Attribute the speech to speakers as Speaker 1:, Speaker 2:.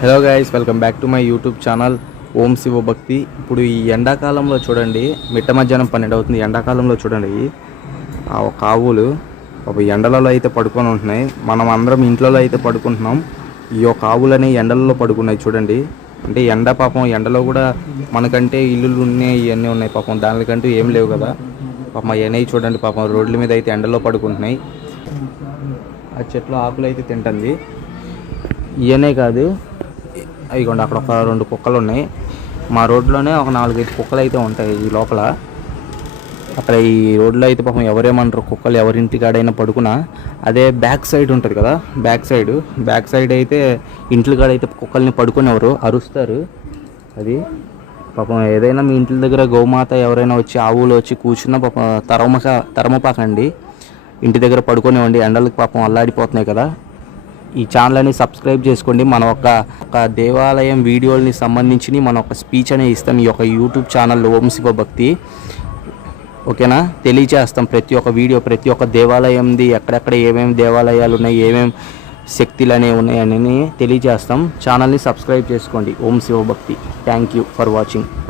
Speaker 1: Hello guys welcome back to my YouTube channel Om Shiva Bhakti ఇప్పుడు ఈ ఎండాకాలంలో చూడండి మిట్ట మధ్యాహ్నం పన్నెండు అవుతుంది. ఎండాకాలంలో చూడండి ఆ ఒక ఆవులు ఒక ఎండలలో అయితే పడుకొని ఉంటున్నాయి. మనం అందరం ఇంట్లో అయితే పడుకుంటున్నాం. ఈ యొక్క ఆవులనే ఎండలలో పడుకున్నాయి చూడండి. అంటే ఎండ పాపం ఎండలో కూడా మనకంటే ఇల్లులు ఉన్నాయి ఇవన్నీ ఉన్నాయి పాపం. దానికంటూ ఏం లేవు కదా. పాపం అవన్నీ చూడండి పాపం. రోడ్ల మీద అయితే ఎండలో పడుకుంటున్నాయి. ఆ చెట్లు ఆకులు అయితే తింటుంది. ఇవనే కాదు ఇదిగోండి అక్కడ ఒక రెండు కుక్కలు ఉన్నాయి మా రోడ్లోనే ఒక నాలుగైదు కుక్కలు అయితే ఉంటాయి ఈ లోపల. అక్కడ ఈ రోడ్లో అయితే పాపం ఎవరేమంటారు కుక్కలు ఎవరింటి కాడైనా పడుకున్నా. అదే బ్యాక్ సైడ్ ఉంటుంది కదా బ్యాక్ సైడ్. బ్యాక్ సైడ్ అయితే ఇంట్లో కాడ అయితే కుక్కల్ని పడుకునేవారు అరుస్తారు. అది పాపం ఏదైనా మీ ఇంటి దగ్గర గోమాత ఎవరైనా వచ్చి ఆవులు వచ్చి కూర్చున్నా పాపం తరమక తరమపాకండి. ఇంటి దగ్గర పడుకునేవ్వండి ఎండలకు పాపం అల్లాడిపోతున్నాయి కదా. ఈ ఛానల్ని సబ్స్క్రైబ్ చేసుకోండి. మన ఒక ఒక దేవాలయం వీడియోల్ని సంబంధించి మన ఒక స్పీచ్ అనేది ఇస్తాం ఈ యొక్క యూట్యూబ్ ఛానల్ ఓం శివ భక్తి. ఓకేనా? తెలియజేస్తాం ప్రతి ఒక్క వీడియో ప్రతి ఒక్క దేవాలయంది ఎక్కడెక్కడ ఏమేమి దేవాలయాలు ఉన్నాయి ఏమేమి శక్తులు అనేవి ఉన్నాయని తెలియజేస్తాం ఛానల్ని సబ్స్క్రైబ్ చేసుకోండి. ఓం శివ భక్తి. Thank you for watching